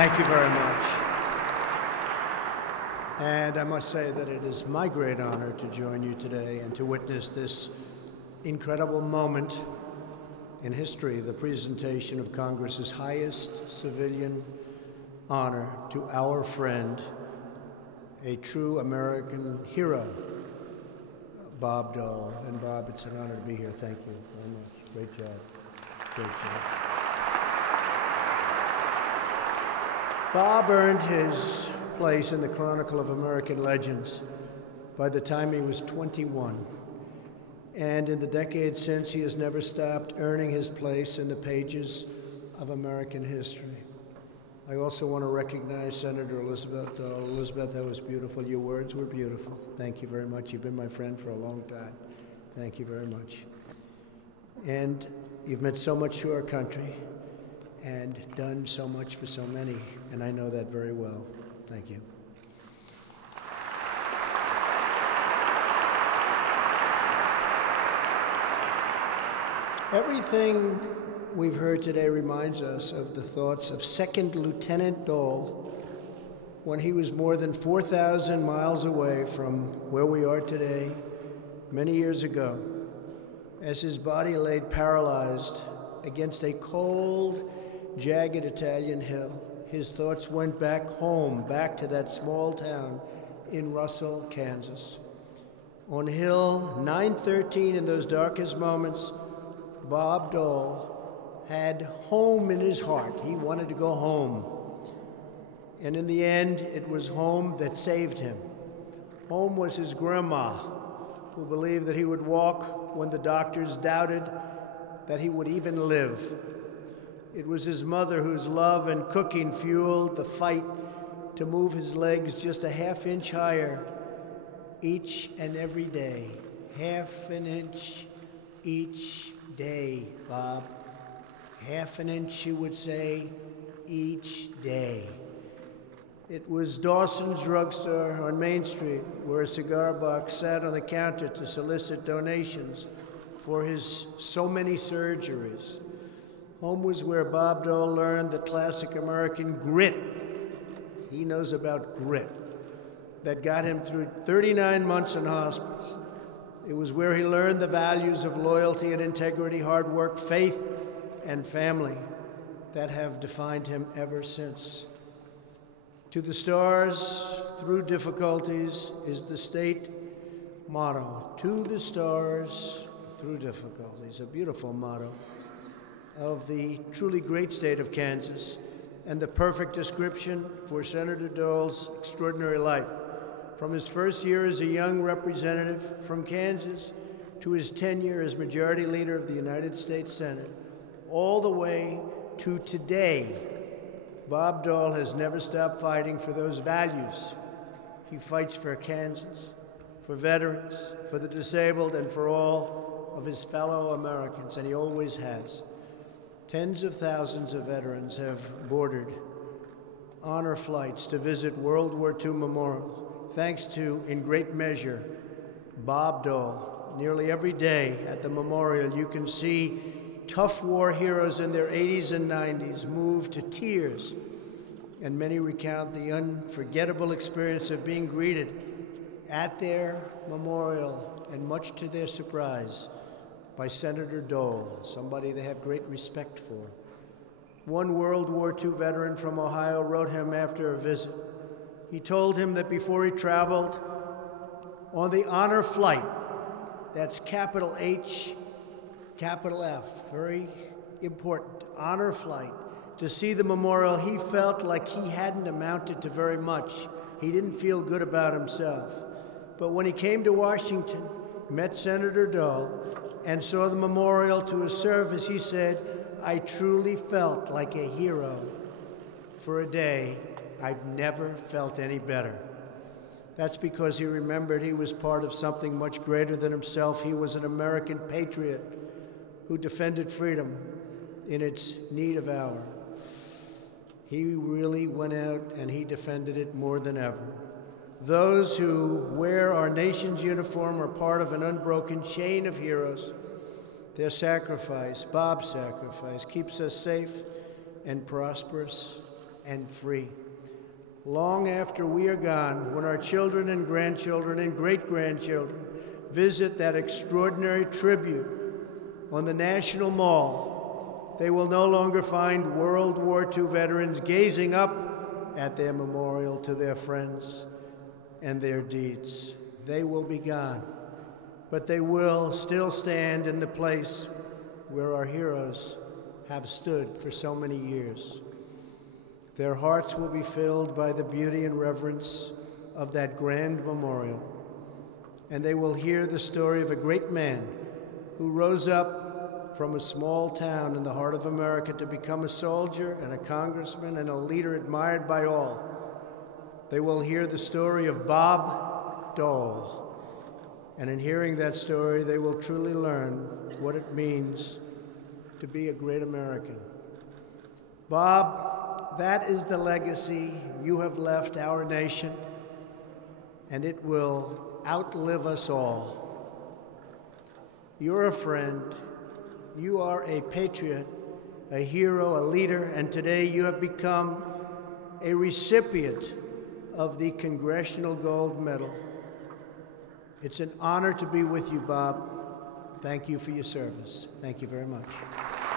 Thank you very much. And I must say that it is my great honor to join you today and to witness this incredible moment in history, the presentation of Congress's highest civilian honor to our friend, a true American hero, Bob Dole. And Bob, it's an honor to be here. Thank you very much. Great job. Great job. Bob earned his place in the Chronicle of American Legends by the time he was 21. And in the decades since, he has never stopped earning his place in the pages of American history. I also want to recognize Senator Elizabeth Dole. Elizabeth, that was beautiful. Your words were beautiful. Thank you very much. You've been my friend for a long time. Thank you very much. And you've meant so much to our country and done so much for so many, and I know that very well. Thank you. Everything we've heard today reminds us of the thoughts of Second Lieutenant Dole when he was more than 4,000 miles away from where we are today, many years ago, as his body laid paralyzed against a cold, jagged Italian hill. His thoughts went back home, back to that small town in Russell, Kansas. On Hill 913, in those darkest moments, Bob Dole had home in his heart. He wanted to go home. And in the end, it was home that saved him. Home was his grandma, who believed that he would walk when the doctors doubted that he would even live. It was his mother whose love and cooking fueled the fight to move his legs just a half-inch higher each and every day. Half an inch each day, Bob. Half an inch, she would say, each day. It was Dawson's Drugstore on Main Street, where a cigar box sat on the counter to solicit donations for his so many surgeries. Home was where Bob Dole learned the classic American grit. He knows about grit that got him through 39 months in hospice. It was where he learned the values of loyalty and integrity, hard work, faith, and family that have defined him ever since. To the stars, through difficulties, is the state motto. To the stars, through difficulties. A beautiful motto of the truly great state of Kansas, and the perfect description for Senator Dole's extraordinary life. From his first year as a young representative from Kansas to his tenure as Majority Leader of the United States Senate, all the way to today, Bob Dole has never stopped fighting for those values. He fights for Kansas, for veterans, for the disabled, and for all of his fellow Americans, and he always has. Tens of thousands of veterans have boarded honor flights to visit World War II Memorial, thanks to, in great measure, Bob Dole. Nearly every day at the memorial, you can see tough war heroes in their 80s and 90s moved to tears, and many recount the unforgettable experience of being greeted at their memorial, and much to their surprise, by Senator Dole, somebody they have great respect for. One World War II veteran from Ohio wrote him after a visit. He told him that before he traveled on the honor flight, that's capital H, capital F, very important, honor flight, to see the memorial, he felt like he hadn't amounted to very much. He didn't feel good about himself. But when he came to Washington, met Senator Dole, and saw the memorial to his service, he said, "I truly felt like a hero. For a day, I've never felt any better." That's because he remembered he was part of something much greater than himself. He was an American patriot who defended freedom in its need of hour. He really went out and he defended it more than ever. Those who wear our nation's uniform are part of an unbroken chain of heroes. Their sacrifice, Bob's sacrifice, keeps us safe and prosperous and free. Long after we are gone, when our children and grandchildren and great-grandchildren visit that extraordinary tribute on the National Mall, they will no longer find World War II veterans gazing up at their memorial to their friends and their deeds. They will be gone, but they will still stand in the place where our heroes have stood for so many years. Their hearts will be filled by the beauty and reverence of that grand memorial, and they will hear the story of a great man who rose up from a small town in the heart of America to become a soldier and a congressman and a leader admired by all. They will hear the story of Bob Dole, and in hearing that story, they will truly learn what it means to be a great American. Bob, that is the legacy you have left our nation, and it will outlive us all. You're a friend, you are a patriot, a hero, a leader, and today you have become a recipient of the Congressional Gold Medal. It's an honor to be with you, Bob. Thank you for your service. Thank you very much.